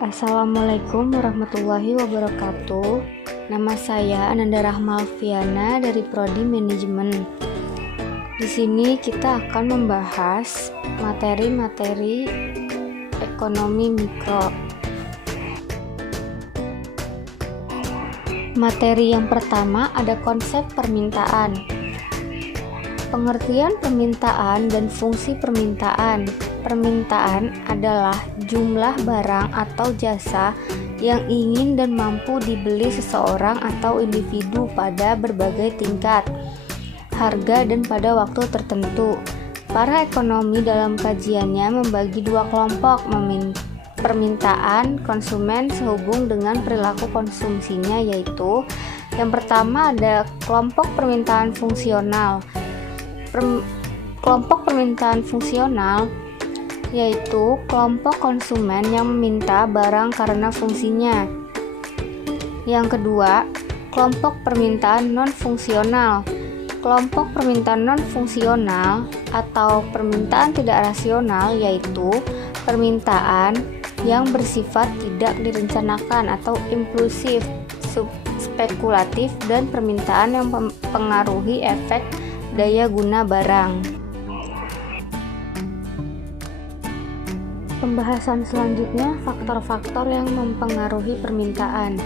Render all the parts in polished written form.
Assalamualaikum warahmatullahi wabarakatuh. Nama saya Ananda Rahma Alfiana dari Prodi Manajemen. Di sini kita akan membahas materi-materi ekonomi mikro. Materi yang pertama ada konsep permintaan. Pengertian permintaan dan fungsi permintaan. Permintaan adalah jumlah barang atau jasa yang ingin dan mampu dibeli seseorang atau individu pada berbagai tingkat, harga, dan pada waktu tertentu. Para ekonomi dalam kajiannya membagi dua kelompok permintaan konsumen sehubung dengan perilaku konsumsinya, yaitu yang pertama ada kelompok permintaan fungsional. Kelompok permintaan fungsional yaitu kelompok konsumen yang meminta barang karena fungsinya. Yang kedua, kelompok permintaan non-fungsional. Kelompok permintaan non-fungsional atau permintaan tidak rasional yaitu permintaan yang bersifat tidak direncanakan atau impulsif, spekulatif, dan permintaan yang mempengaruhi efek daya guna barang. Pembahasan selanjutnya, faktor-faktor yang mempengaruhi permintaan.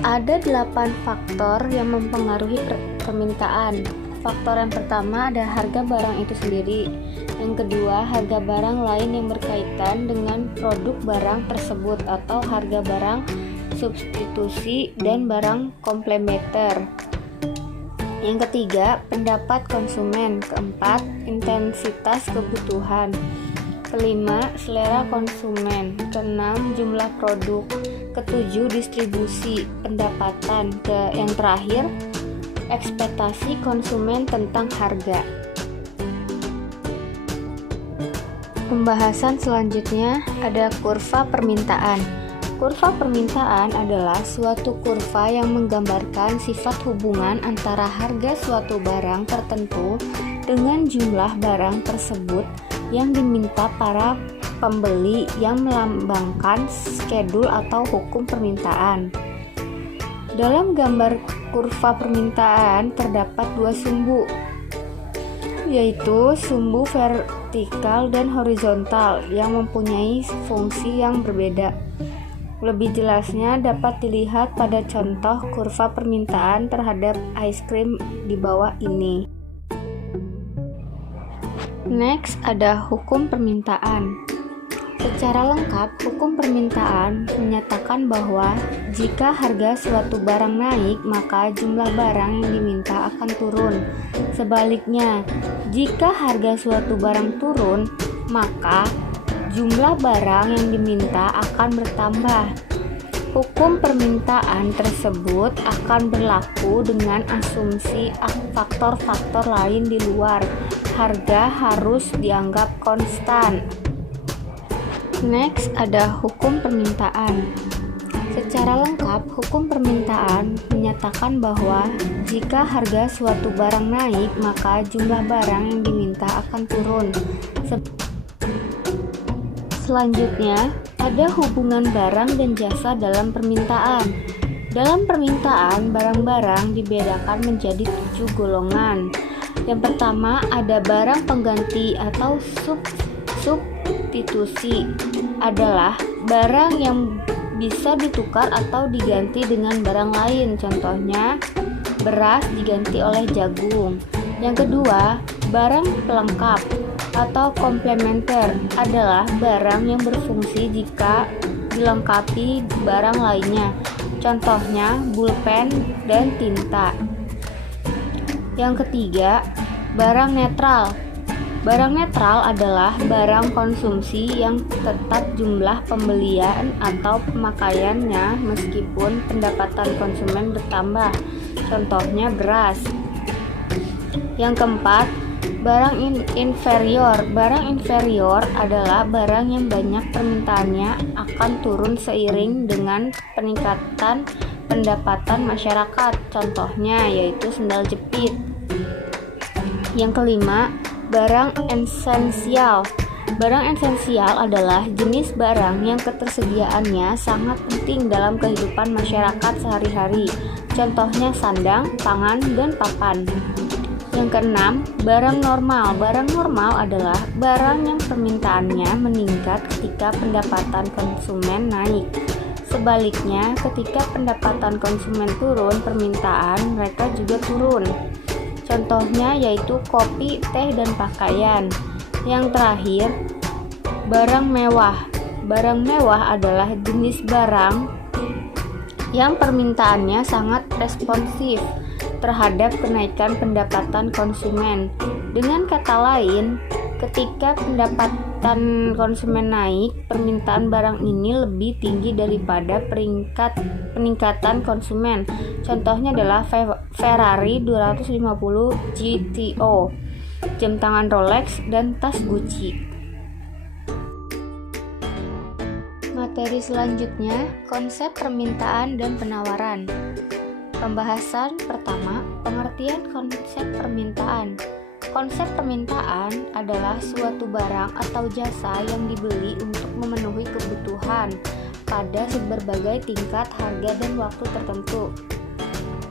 Ada 8 faktor yang mempengaruhi permintaan. Faktor yang pertama ada harga barang itu sendiri. Yang kedua, harga barang lain yang berkaitan dengan produk barang tersebut atau harga barang substitusi dan barang komplementer. Yang ketiga, pendapat konsumen. Keempat, intensitas kebutuhan. Kelima, selera konsumen. Keenam, jumlah produk. Ketujuh, distribusi pendapatan. Yang terakhir, ekspektasi konsumen tentang harga. Pembahasan selanjutnya ada kurva permintaan. Kurva permintaan adalah suatu kurva yang menggambarkan sifat hubungan antara harga suatu barang tertentu dengan jumlah barang tersebut yang diminta para pembeli, yang melambangkan skedul atau hukum permintaan. Dalam gambar kurva permintaan terdapat dua sumbu, yaitu sumbu vertikal dan horizontal yang mempunyai fungsi yang berbeda. Lebih jelasnya dapat dilihat pada contoh kurva permintaan terhadap es krim di bawah ini. Next ada hukum permintaan. Secara lengkap, hukum permintaan menyatakan bahwa jika harga suatu barang naik, maka jumlah barang yang diminta akan turun. Sebaliknya, jika harga suatu barang turun, maka jumlah barang yang diminta akan bertambah. Hukum permintaan tersebut akan berlaku dengan asumsi faktor-faktor lain di luar. Harga harus dianggap konstan. Next ada hukum permintaan. Secara lengkap, hukum permintaan menyatakan bahwa jika harga suatu barang naik, maka jumlah barang yang diminta akan turun. Selanjutnya, ada hubungan barang dan jasa dalam permintaan. Dalam permintaan, barang-barang dibedakan menjadi 7 golongan. Yang pertama ada barang pengganti atau substitusi. Adalah barang yang bisa ditukar atau diganti dengan barang lain. Contohnya, beras diganti oleh jagung. Yang kedua, barang pelengkap atau komplementer adalah barang yang berfungsi jika dilengkapi barang lainnya. Contohnya, pulpen dan tinta. Yang ketiga, barang netral. Barang netral adalah barang konsumsi yang tetap jumlah pembelian atau pemakaiannya meskipun pendapatan konsumen bertambah. Contohnya beras. Yang keempat, barang inferior. Barang inferior adalah barang yang banyak permintaannya akan turun seiring dengan peningkatan pendapatan masyarakat. Contohnya yaitu sendal jepit. Yang kelima, barang esensial. Barang esensial adalah jenis barang yang ketersediaannya sangat penting dalam kehidupan masyarakat sehari-hari. Contohnya sandang, pangan, dan papan. Yang keenam, barang normal. Barang normal adalah barang yang permintaannya meningkat ketika pendapatan konsumen naik. Sebaliknya, ketika pendapatan konsumen turun, permintaan mereka juga turun. Contohnya yaitu kopi, teh, dan pakaian. Yang terakhir, barang mewah. Barang mewah adalah jenis barang yang permintaannya sangat responsif terhadap kenaikan pendapatan konsumen. Dengan kata lain, ketika pendapatan konsumen naik, permintaan barang ini lebih tinggi daripada peningkatan konsumen. Contohnya adalah Ferrari 250 GTO, jam tangan Rolex, dan tas Gucci. Materi selanjutnya, konsep permintaan dan penawaran. Pembahasan pertama, pengertian konsep permintaan. Konsep permintaan adalah suatu barang atau jasa yang dibeli untuk memenuhi kebutuhan pada berbagai tingkat harga dan waktu tertentu.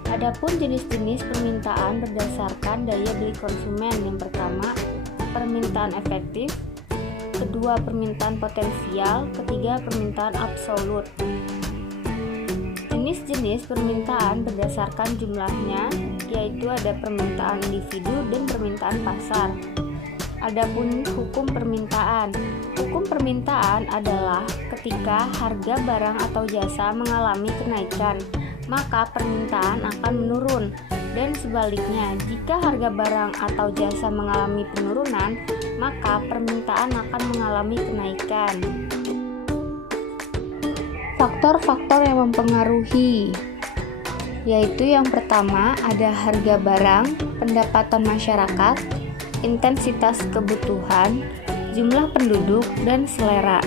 Adapun jenis-jenis permintaan berdasarkan daya beli konsumen. Yang pertama, permintaan efektif, kedua, permintaan potensial, ketiga, permintaan absolut. Jenis-jenis permintaan berdasarkan jumlahnya, yaitu ada permintaan individu dan permintaan pasar. Adapun hukum permintaan. Hukum permintaan adalah ketika harga barang atau jasa mengalami kenaikan, maka permintaan akan menurun, dan sebaliknya, jika harga barang atau jasa mengalami penurunan, maka permintaan akan mengalami kenaikan. Faktor-faktor yang mempengaruhi, yaitu yang pertama ada harga barang, pendapatan masyarakat, intensitas kebutuhan, jumlah penduduk, dan selera.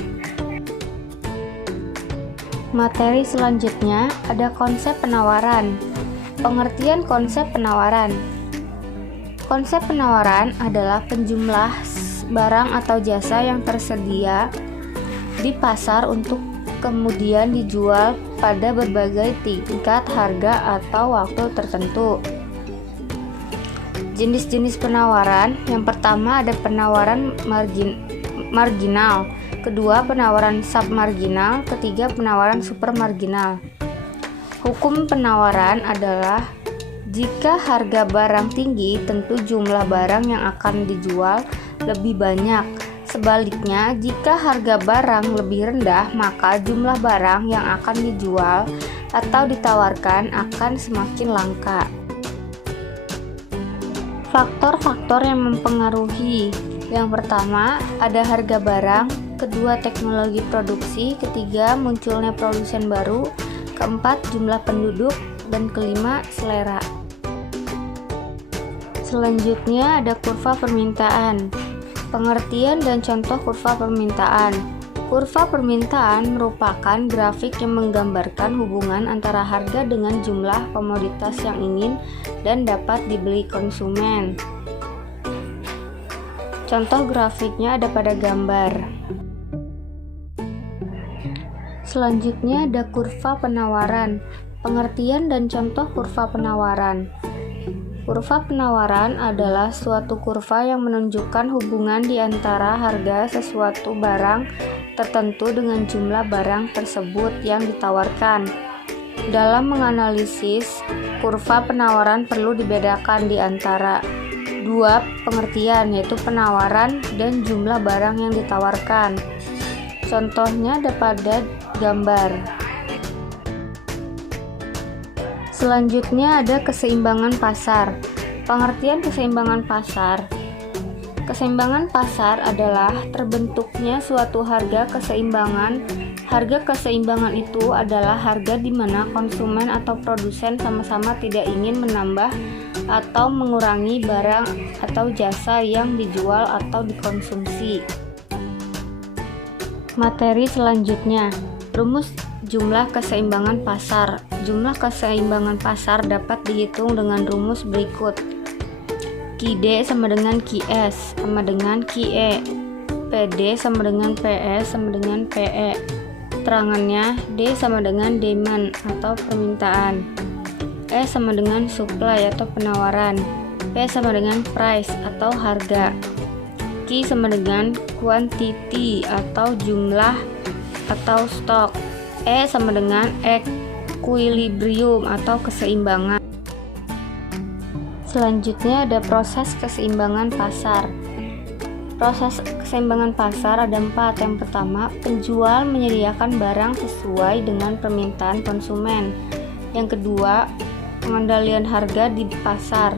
Materi selanjutnya ada konsep penawaran. Pengertian konsep penawaran. Konsep penawaran adalah penjumlah barang atau jasa yang tersedia di pasar untuk kemudian dijual pada berbagai tingkat harga atau waktu tertentu. Jenis-jenis penawaran. Yang pertama ada penawaran marginal, kedua penawaran submarginal, ketiga penawaran supermarginal. Hukum penawaran adalah jika harga barang tinggi, tentu jumlah barang yang akan dijual lebih banyak. Sebaliknya, jika harga barang lebih rendah, maka jumlah barang yang akan dijual atau ditawarkan akan semakin langka. Faktor-faktor yang mempengaruhi. Yang pertama, ada harga barang, kedua teknologi produksi, ketiga munculnya produsen baru, keempat jumlah penduduk, dan kelima selera. Selanjutnya ada kurva permintaan. Pengertian dan contoh kurva permintaan. Kurva permintaan merupakan grafik yang menggambarkan hubungan antara harga dengan jumlah komoditas yang ingin dan dapat dibeli konsumen. Contoh grafiknya ada pada gambar. Selanjutnya ada kurva penawaran. Pengertian dan contoh kurva penawaran. Kurva penawaran adalah suatu kurva yang menunjukkan hubungan di antara harga sesuatu barang tertentu dengan jumlah barang tersebut yang ditawarkan. Dalam menganalisis kurva penawaran perlu dibedakan di antara dua pengertian, yaitu penawaran dan jumlah barang yang ditawarkan. Contohnya ada pada gambar. Selanjutnya ada keseimbangan pasar. Pengertian keseimbangan pasar. Keseimbangan pasar adalah terbentuknya suatu harga keseimbangan. Harga keseimbangan itu adalah harga di mana konsumen atau produsen sama-sama tidak ingin menambah atau mengurangi barang atau jasa yang dijual atau dikonsumsi. Materi selanjutnya, rumus jumlah keseimbangan pasar. Jumlah keseimbangan pasar dapat dihitung dengan rumus berikut. Qd sama dengan Qs sama dengan Qe. PD sama dengan PE sama dengan PE. Terangannya D sama dengan demand atau permintaan, E sama dengan supply atau penawaran, P sama dengan price atau harga, Q sama dengan quantity atau jumlah atau stok, E sama dengan equilibrium atau keseimbangan. Selanjutnya ada proses keseimbangan pasar. Proses keseimbangan pasar ada 4. Yang pertama, penjual menyediakan barang sesuai dengan permintaan konsumen. Yang kedua, pengendalian harga di pasar.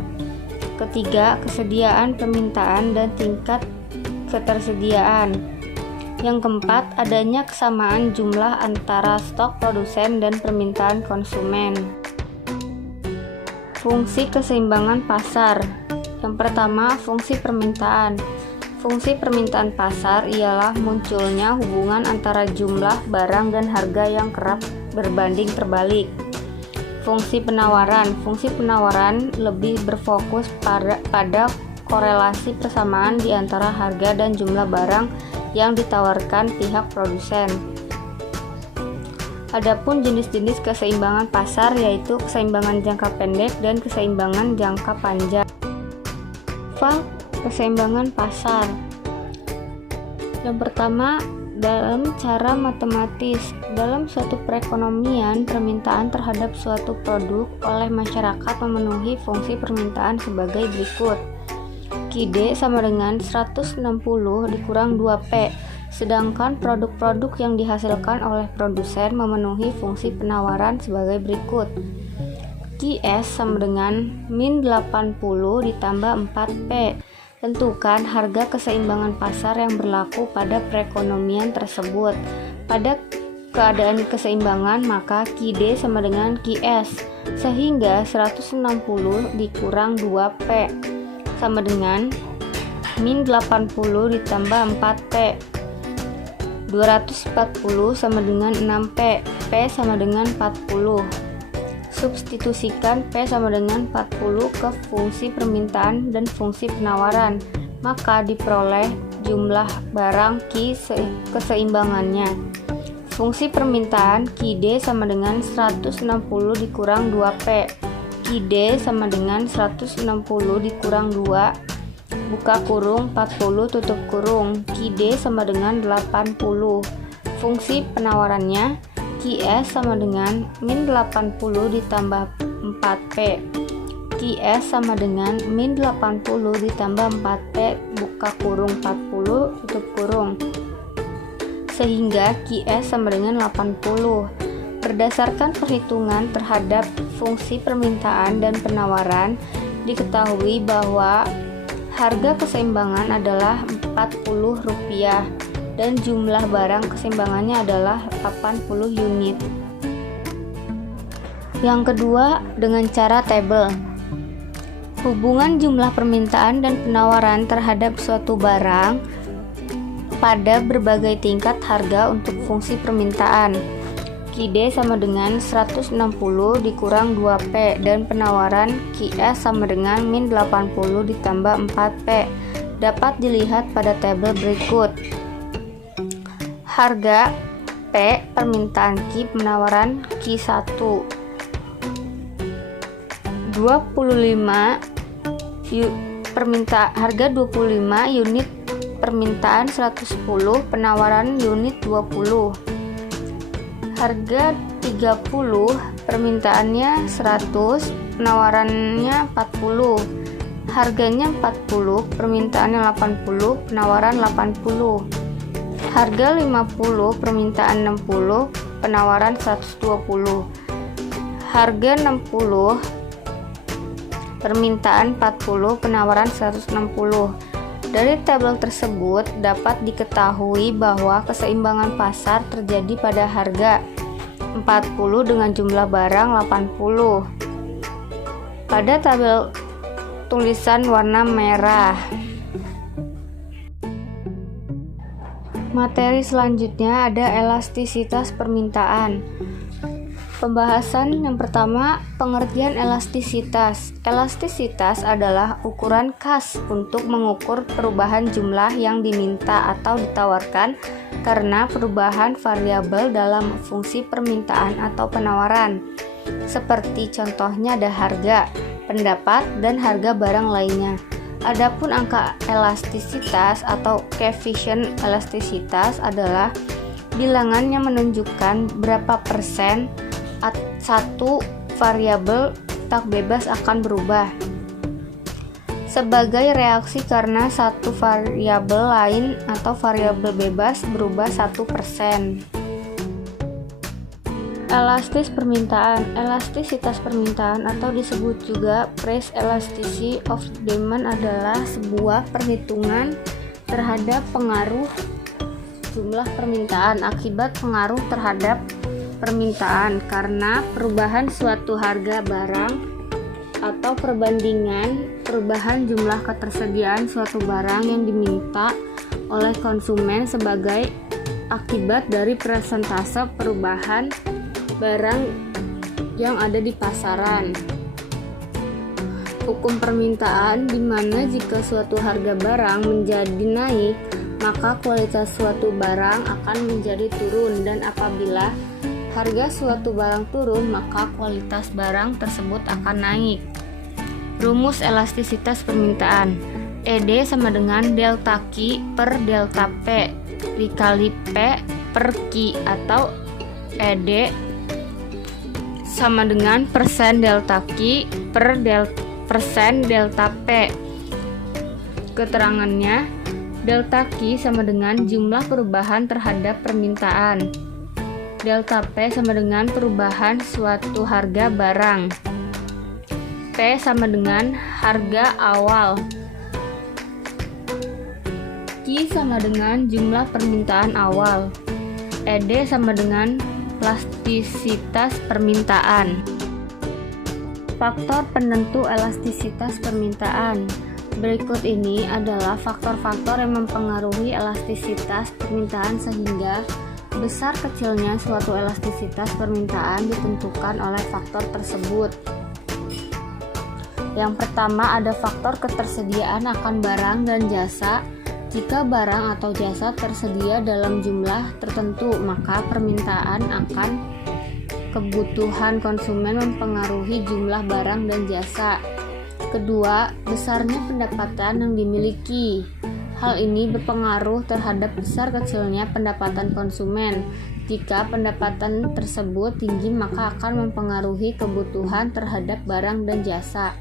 Ketiga, kesediaan permintaan dan tingkat ketersediaan. Yang keempat, adanya kesamaan jumlah antara stok produsen dan permintaan konsumen. Fungsi keseimbangan pasar. Yang pertama, fungsi permintaan. Fungsi permintaan pasar ialah munculnya hubungan antara jumlah barang dan harga yang kerap berbanding terbalik. Fungsi penawaran. Fungsi penawaran lebih berfokus pada korelasi persamaan di antara harga dan jumlah barang yang ditawarkan pihak produsen. Adapun jenis-jenis keseimbangan pasar yaitu keseimbangan jangka pendek dan keseimbangan jangka panjang. Keseimbangan pasar. Yang pertama, dalam cara matematis, dalam suatu perekonomian, permintaan terhadap suatu produk oleh masyarakat memenuhi fungsi permintaan sebagai berikut. QD sama dengan 160 dikurang 2P, sedangkan produk-produk yang dihasilkan oleh produsen memenuhi fungsi penawaran sebagai berikut. QS sama dengan min 80 ditambah 4P. Tentukan harga keseimbangan pasar yang berlaku pada perekonomian tersebut. Pada keadaan keseimbangan, maka QD sama dengan QS, sehingga 160 dikurang 2P sama dengan min 80 ditambah 4P. 240 sama dengan 6P, P sama dengan 40. Substitusikan P sama dengan 40 ke fungsi permintaan dan fungsi penawaran, maka diperoleh jumlah barang Q keseimbangannya. Fungsi permintaan QD sama dengan 160 dikurang 2P. QD sama dengan 160 dikurang 2 buka kurung 40 tutup kurung. QD sama dengan 80. Fungsi penawarannya QS sama dengan min 80 ditambah 4P. QS sama dengan min 80 ditambah 4P buka kurung 40 tutup kurung, sehingga QS sama dengan 80. Berdasarkan perhitungan terhadap fungsi permintaan dan penawaran, diketahui bahwa harga keseimbangan adalah Rp40 dan jumlah barang keseimbangannya adalah 80 unit. Yang kedua, dengan cara tabel. Hubungan jumlah permintaan dan penawaran terhadap suatu barang pada berbagai tingkat harga untuk fungsi permintaan. QD sama dengan 160 dikurang 2P dan penawaran QS sama dengan min 80 ditambah 4P dapat dilihat pada tabel berikut. Harga P, permintaan Q, penawaran Q1. 25 harga 25 unit, permintaan 110, penawaran unit 20. Harga 30, permintaannya 100, penawarannya 40. Harganya 40, permintaannya 80, penawaran 80. Harga 50, permintaan 60, penawaran 120. Harga 60, permintaan 40, penawaran 160. Dari tabel tersebut dapat diketahui bahwa keseimbangan pasar terjadi pada harga 40 dengan jumlah barang 80. Pada tabel tulisan warna merah. Materi selanjutnya ada elastisitas permintaan. Pembahasan yang pertama, pengertian elastisitas. Elastisitas adalah ukuran khas untuk mengukur perubahan jumlah yang diminta atau ditawarkan karena perubahan variabel dalam fungsi permintaan atau penawaran. Seperti contohnya ada harga, pendapat, dan harga barang lainnya. Adapun angka elastisitas atau koefisien elastisitas adalah bilangan yang menunjukkan berapa persen satu variabel tak bebas akan berubah sebagai reaksi karena satu variabel lain atau variabel bebas berubah 1%. Elastis permintaan. Elastisitas permintaan atau disebut juga price elasticity of demand adalah sebuah perhitungan terhadap pengaruh jumlah permintaan akibat pengaruh terhadap permintaan karena perubahan suatu harga barang atau perbandingan perubahan jumlah ketersediaan suatu barang yang diminta oleh konsumen sebagai akibat dari persentase perubahan barang yang ada di pasaran. Hukum permintaan di mana jika suatu harga barang menjadi naik, maka kualitas suatu barang akan menjadi turun, dan apabila harga suatu barang turun, maka kualitas barang tersebut akan naik. Rumus elastisitas permintaan. ED sama dengan delta Q per delta P dikali P per Q, atau ED sama dengan persen delta Q per persen delta P. Keterangannya, delta Q sama dengan jumlah perubahan terhadap permintaan. Delta P sama dengan perubahan suatu harga barang. P sama dengan harga awal. Q sama dengan jumlah permintaan awal. ED sama dengan elastisitas permintaan. Faktor penentu elastisitas permintaan. Berikut ini adalah faktor-faktor yang mempengaruhi elastisitas permintaan sehingga besar kecilnya suatu elastisitas permintaan ditentukan oleh faktor tersebut. Yang pertama ada faktor ketersediaan akan barang dan jasa. Jika barang atau jasa tersedia dalam jumlah tertentu, maka permintaan akan kebutuhan konsumen mempengaruhi jumlah barang dan jasa. Kedua, besarnya pendapatan yang dimiliki. Hal ini berpengaruh terhadap besar kecilnya pendapatan konsumen. Jika pendapatan tersebut tinggi, maka akan mempengaruhi kebutuhan terhadap barang dan jasa.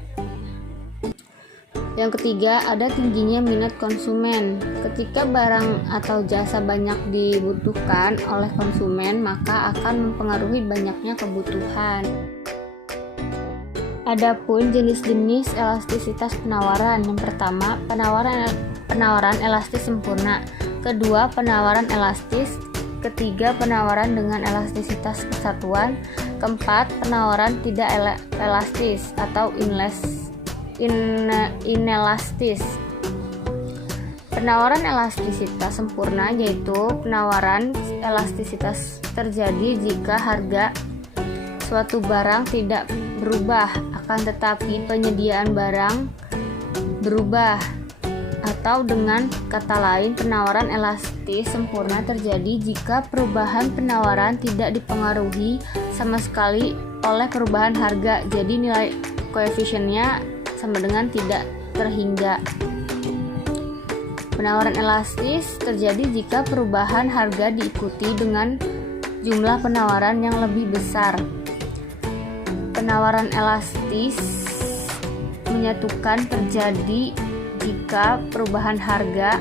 Yang ketiga, ada tingginya minat konsumen. Ketika barang atau jasa banyak dibutuhkan oleh konsumen, maka akan mempengaruhi banyaknya kebutuhan. Adapun jenis-jenis elastisitas penawaran. Yang pertama, penawaran elastis sempurna. Kedua, penawaran elastis. Ketiga, penawaran dengan elastisitas kesatuan. Keempat, penawaran tidak elastis atau inelastis. Penawaran elastisitas sempurna yaitu penawaran elastisitas terjadi jika harga suatu barang tidak berubah, akan tetapi penyediaan barang berubah. Atau dengan kata lain, penawaran elastis sempurna terjadi jika perubahan penawaran tidak dipengaruhi sama sekali oleh perubahan harga. Jadi nilai koefisiennya sama dengan tidak terhingga. Penawaran elastis terjadi jika perubahan harga diikuti dengan jumlah penawaran yang lebih besar. Penawaran elastis menyatukan terjadi jika perubahan harga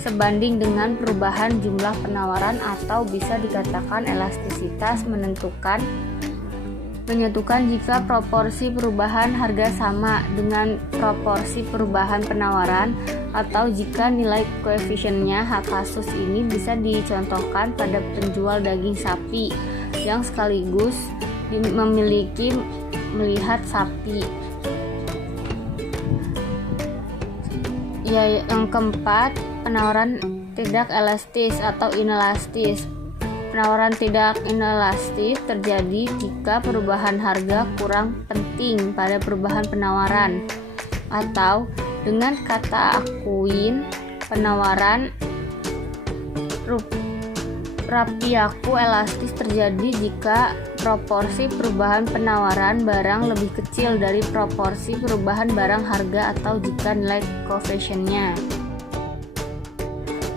sebanding dengan perubahan jumlah penawaran, atau bisa dikatakan elastisitas menyatukan jika proporsi perubahan harga sama dengan proporsi perubahan penawaran, atau jika nilai koefisiennya. Hal kasus ini bisa dicontohkan pada penjual daging sapi yang sekaligus melihat sapi. Yang keempat, penawaran tidak elastis atau inelastis. Penawaran tidak inelastis terjadi jika perubahan harga kurang penting pada perubahan penawaran, atau dengan kata akuin, penawaran rapiaku elastis terjadi jika proporsi perubahan penawaran barang lebih kecil dari proporsi perubahan barang harga atau jika nilai koefisiennya.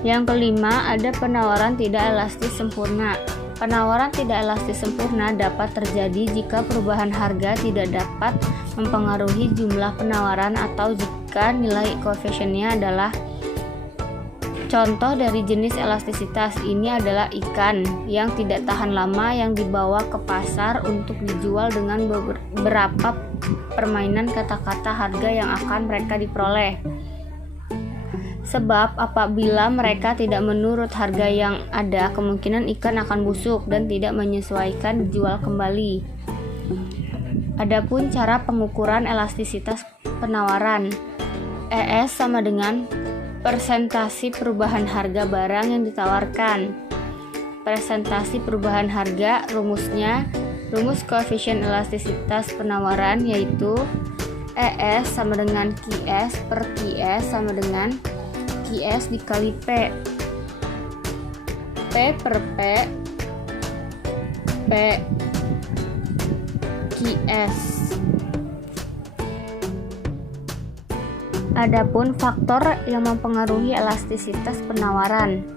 Yang kelima, ada penawaran tidak elastis sempurna. Penawaran tidak elastis sempurna dapat terjadi jika perubahan harga tidak dapat mempengaruhi jumlah penawaran atau jika nilai koefisiennya adalah. Contoh dari jenis elastisitas ini adalah ikan yang tidak tahan lama yang dibawa ke pasar untuk dijual dengan beberapa permainan kata-kata harga yang akan mereka diperoleh. Sebab apabila mereka tidak menurut harga yang ada, kemungkinan ikan akan busuk dan tidak menyesuaikan dijual kembali. Adapun cara pengukuran elastisitas penawaran, ES sama dengan persentasi perubahan harga barang yang ditawarkan. Persentasi perubahan harga, rumus koefisien elastisitas penawaran yaitu ES sama dengan QS per QS sama dengan QS dikali P. P per P QS. Adapun faktor yang mempengaruhi elastisitas penawaran.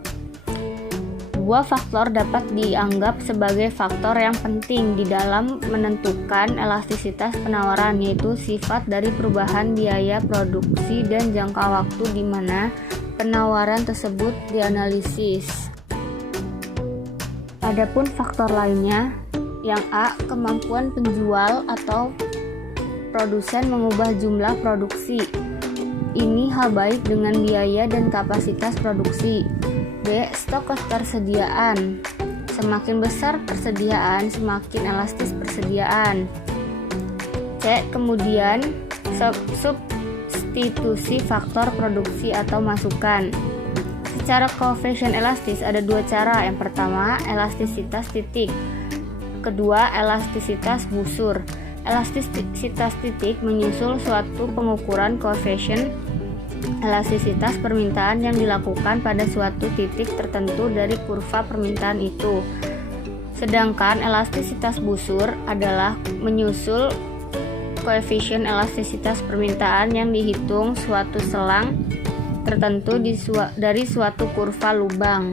Dua faktor dapat dianggap sebagai faktor yang penting di dalam menentukan elastisitas penawaran, yaitu sifat dari perubahan biaya produksi dan jangka waktu di mana penawaran tersebut dianalisis. Adapun faktor lainnya, yang A, kemampuan penjual atau produsen mengubah jumlah produksi. Ini hal baik dengan biaya dan kapasitas produksi. B. Stok ketersediaan. Semakin besar persediaan, semakin elastis persediaan. C. Kemudian substitusi faktor produksi atau masukan. Secara koefisien elastis ada dua cara. Yang pertama, elastisitas titik. Kedua, elastisitas busur. Elastisitas titik menyusul suatu pengukuran koefisien elastisitas permintaan yang dilakukan pada suatu titik tertentu dari kurva permintaan itu. Sedangkan elastisitas busur adalah menyusul koefisien elastisitas permintaan yang dihitung suatu selang tertentu dari suatu kurva lubang.